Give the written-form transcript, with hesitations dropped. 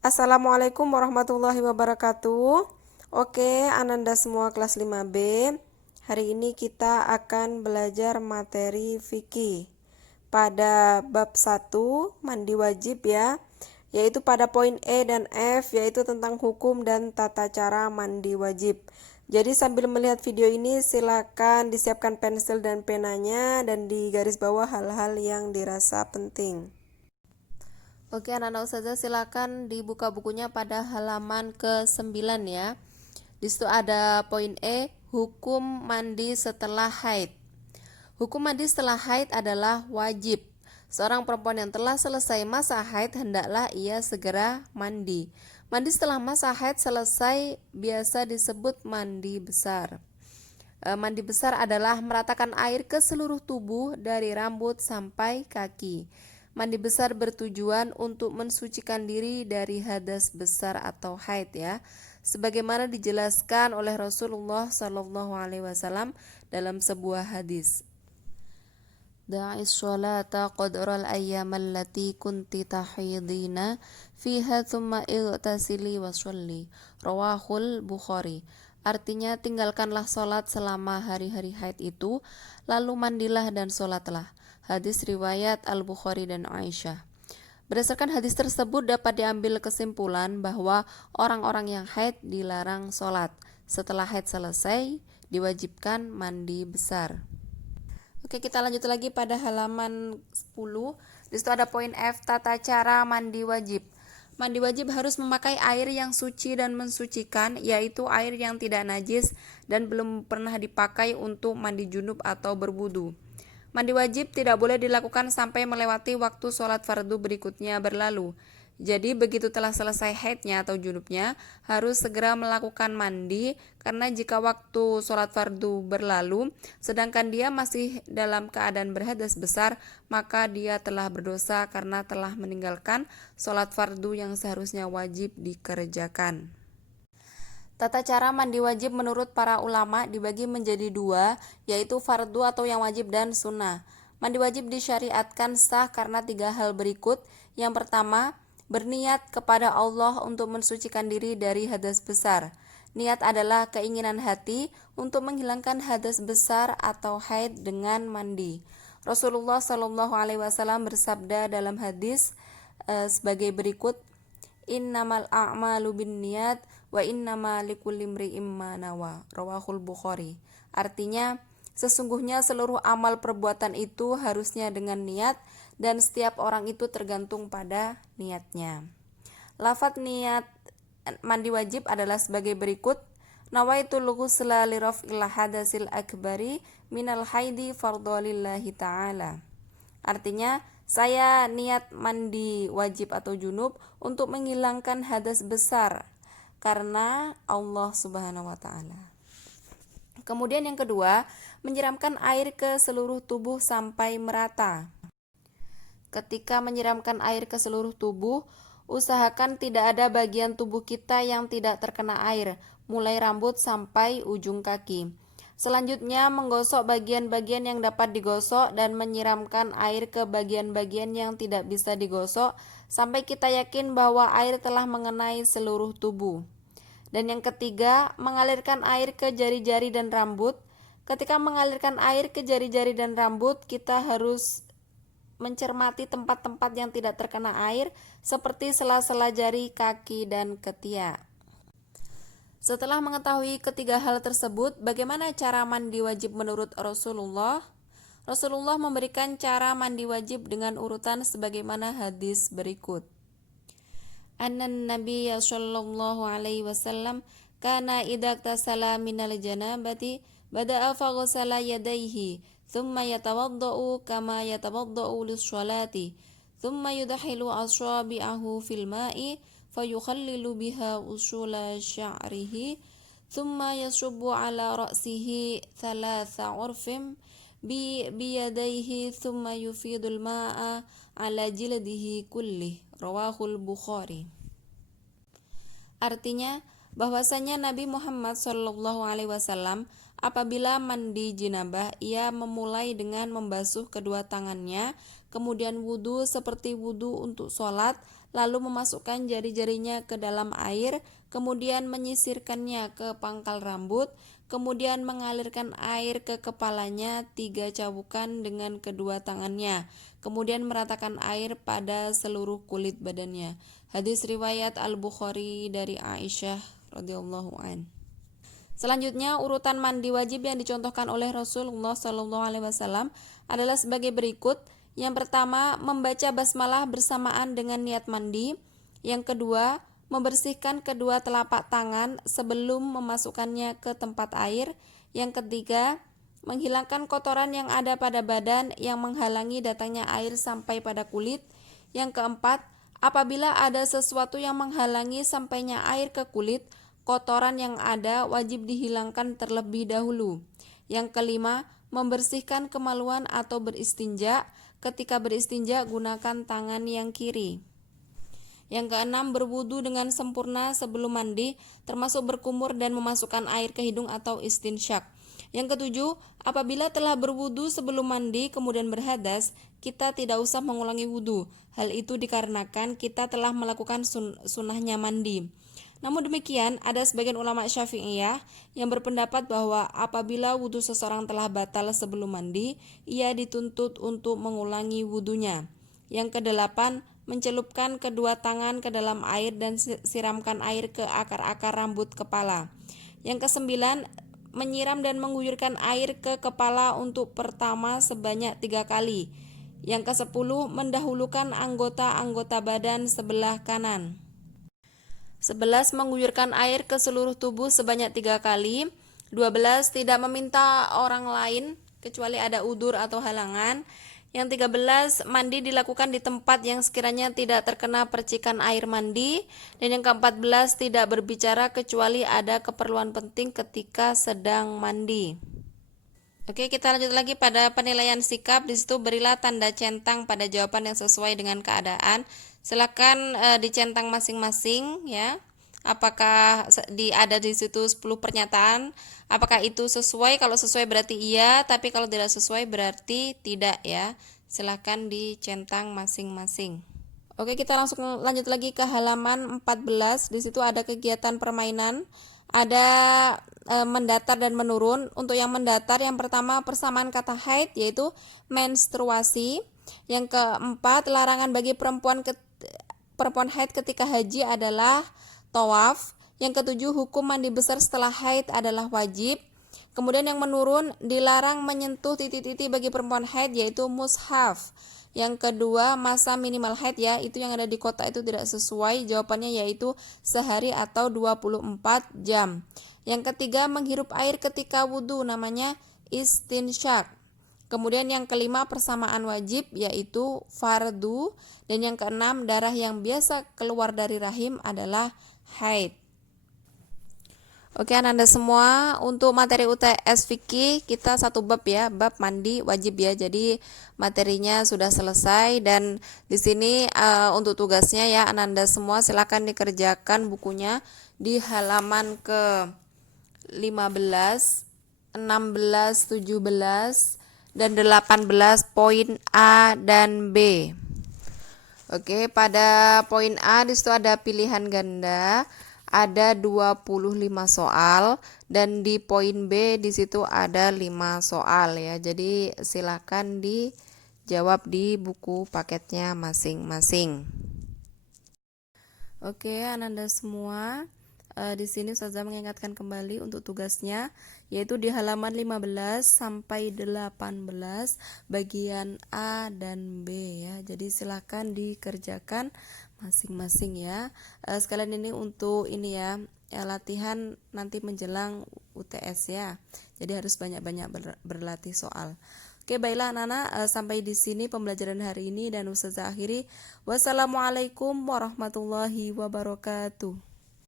Assalamualaikum warahmatullahi wabarakatuh. Oke, Ananda semua kelas 5B. Hari ini kita akan belajar materi fikih pada bab 1, mandi wajib ya, yaitu pada poin E dan F, yaitu tentang hukum dan tata cara mandi wajib. Jadi sambil melihat video ini silakan disiapkan pensil dan penanya dan di garis bawah hal-hal yang dirasa penting. Oke, anak-anak ustazah silakan dibuka bukunya pada halaman ke-9 ya. Di situ ada poin E, hukum mandi setelah haid. Hukum mandi setelah haid adalah wajib. Seorang perempuan yang telah selesai masa haid hendaklah ia segera mandi. Mandi setelah masa haid selesai biasa disebut mandi besar. Mandi besar adalah meratakan air ke seluruh tubuh dari rambut sampai kaki. Mandi besar bertujuan untuk mensucikan diri dari hadas besar atau haid ya, sebagaimana dijelaskan oleh Rasulullah SAW dalam sebuah hadis. Da'is sholata qadral ayyam allati kunti tahidina fiha thumma igtasili wa sholli. Rawahul Bukhari. Artinya tinggalkanlah sholat selama hari-hari haid itu, lalu mandilah dan sholatlah. Hadis riwayat Al-Bukhari dan Aisyah. Berdasarkan hadis tersebut dapat diambil kesimpulan bahwa orang-orang yang haid dilarang sholat. Setelah haid selesai, diwajibkan mandi besar. Oke, kita lanjut lagi pada halaman 10. Di situ ada poin F, tata cara mandi wajib. Mandi wajib harus memakai air yang suci dan mensucikan, yaitu air yang tidak najis dan belum pernah dipakai untuk mandi junub atau berwudu. Mandi wajib tidak boleh dilakukan sampai melewati waktu sholat fardu berikutnya berlalu. Jadi begitu telah selesai haidnya atau junubnya, harus segera melakukan mandi, karena jika waktu sholat fardu berlalu, sedangkan dia masih dalam keadaan berhadas besar, maka dia telah berdosa karena telah meninggalkan sholat fardu yang seharusnya wajib dikerjakan. Tata cara mandi wajib menurut para ulama dibagi menjadi dua, yaitu fardu atau yang wajib dan sunnah. Mandi wajib disyariatkan sah karena tiga hal berikut. Yang pertama, berniat kepada Allah untuk mensucikan diri dari hadas besar. Niat adalah keinginan hati untuk menghilangkan hadas besar atau haid dengan mandi. Rasulullah SAW bersabda dalam hadis sebagai berikut, Innamal a'malu binniyat wa innama likulli imri'im ma nawa. Rawahul Bukhari. Artinya, sesungguhnya seluruh amal perbuatan itu harusnya dengan niat dan setiap orang itu tergantung pada niatnya. Lafaz niat mandi wajib adalah sebagai berikut. Nawaitul ghusla li raf'il hadasil akbari minal haidi fardhalillahi ta'ala. Artinya, saya niat mandi wajib atau junub untuk menghilangkan hadas besar karena Allah Subhanahu wa taala. Kemudian yang kedua, menyiramkan air ke seluruh tubuh sampai merata. Ketika menyiramkan air ke seluruh tubuh, usahakan tidak ada bagian tubuh kita yang tidak terkena air, mulai rambut sampai ujung kaki. Selanjutnya, menggosok bagian-bagian yang dapat digosok dan menyiramkan air ke bagian-bagian yang tidak bisa digosok sampai kita yakin bahwa air telah mengenai seluruh tubuh. Dan yang ketiga, mengalirkan air ke jari-jari dan rambut. Ketika mengalirkan air ke jari-jari dan rambut, kita harus mencermati tempat-tempat yang tidak terkena air seperti sela-sela jari, kaki, dan ketiak. Setelah mengetahui ketiga hal tersebut, bagaimana cara mandi wajib menurut Rasulullah? Rasulullah memberikan cara mandi wajib dengan urutan sebagaimana hadis berikut. Annan Nabiyya sallallahu alaihi wasallam kana idza tasala minal janabati bada'a faghsala yadayhi thumma yatawaddau kama yatawaddau lis-sholati thumma yudkhilu asabi'ahu fil ma'i fayukhallilu biha usula sya'rihi thumma yasubbu ala ra'sihi thalatha urfim biyadaihi thumma yufidul ma'a ala jildihi kullih. Rawahul Bukhari. Artinya bahwasanya Nabi Muhammad SAW apabila mandi jinabah, ia memulai dengan membasuh kedua tangannya, kemudian wudu seperti wudu untuk sholat, lalu memasukkan jari-jarinya ke dalam air, kemudian menyisirkannya ke pangkal rambut, kemudian mengalirkan air ke kepalanya 3 cabukan dengan kedua tangannya, kemudian meratakan air pada seluruh kulit badannya. Hadis riwayat Al-Bukhari dari Aisyah radhiyallahu an. Selanjutnya, urutan mandi wajib yang dicontohkan oleh Rasulullah SAW adalah sebagai berikut. Yang pertama, membaca basmalah bersamaan dengan niat mandi. Yang kedua, membersihkan kedua telapak tangan sebelum memasukkannya ke tempat air. Yang ketiga, menghilangkan kotoran yang ada pada badan yang menghalangi datangnya air sampai pada kulit. Yang keempat, apabila ada sesuatu yang menghalangi sampainya air ke kulit, kotoran yang ada wajib dihilangkan terlebih dahulu. Yang kelima, membersihkan kemaluan atau beristinja. Ketika beristinja, gunakan tangan yang kiri. Yang keenam, berwudu dengan sempurna sebelum mandi, termasuk berkumur dan memasukkan air ke hidung atau istinsyak. Yang ketujuh, apabila telah berwudu sebelum mandi kemudian berhadas, kita tidak usah mengulangi wudu. Hal itu dikarenakan kita telah melakukan sunnahnya mandi. Namun demikian, ada sebagian ulama Syafi'iyah yang berpendapat bahwa apabila wudhu seseorang telah batal sebelum mandi, ia dituntut untuk mengulangi wudhunya. Yang kedelapan, mencelupkan kedua tangan ke dalam air dan siramkan air ke akar-akar rambut kepala. Yang kesembilan, menyiram dan mengguyurkan air ke kepala untuk pertama sebanyak 3 kali. Yang kesepuluh, mendahulukan anggota-anggota badan sebelah kanan. 11. Mengguyurkan air ke seluruh tubuh sebanyak 3 kali. 12. Tidak meminta orang lain kecuali ada udzur atau halangan. Yang 13. Mandi dilakukan di tempat yang sekiranya tidak terkena percikan air mandi. Dan yang ke-14. Tidak berbicara kecuali ada keperluan penting ketika sedang mandi. Oke, kita lanjut lagi pada penilaian sikap. Di situ berilah tanda centang pada jawaban yang sesuai dengan keadaan. Silakan dicentang masing-masing ya. Apakah ada di situ 10 pernyataan? Apakah itu sesuai? Kalau sesuai berarti iya, tapi kalau tidak sesuai berarti tidak ya. Silakan dicentang masing-masing. Oke, kita langsung lanjut lagi ke halaman 14. Di situ ada kegiatan permainan. Ada mendatar dan menurun. Untuk yang mendatar, yang pertama persamaan kata haid yaitu menstruasi. Yang keempat, larangan bagi perempuan haid ketika haji adalah tawaf. Yang ketujuh, hukum mandi besar setelah haid adalah wajib. Kemudian yang menurun, dilarang menyentuh titik-titik bagi perempuan haid yaitu mushaf. Yang kedua, masa minimal haid ya, itu yang ada di kota itu tidak sesuai. Jawabannya yaitu sehari atau 24 jam. Yang ketiga, menghirup air ketika wudhu, namanya istinsyak. Kemudian yang kelima, persamaan wajib yaitu fardu. Dan yang keenam, darah yang biasa keluar dari rahim adalah haid. Oke, Anda semua, untuk materi UTS fikih kita satu bab ya, bab mandi wajib ya. Jadi materinya sudah selesai dan di sini untuk tugasnya ya, Anda semua silakan dikerjakan bukunya di halaman ke 15, 16, 17 dan 18 poin A dan B. Oke, pada poin A di situ ada pilihan ganda. Ada 25 soal dan di poin B di situ ada 5 soal ya. Jadi silakan dijawab di buku paketnya masing-masing. Oke, Anda semua, di sini Ustazah mengingatkan kembali untuk tugasnya yaitu di halaman 15 sampai 18 bagian A dan B ya. Jadi silakan dikerjakan masing-masing ya. Sekalian ini untuk ini ya, latihan nanti menjelang UTS ya. Jadi harus banyak-banyak berlatih soal. Oke, baiklah anak-anak, sampai di sini pembelajaran hari ini dan Ustazah akhiri. Wassalamualaikum warahmatullahi wabarakatuh.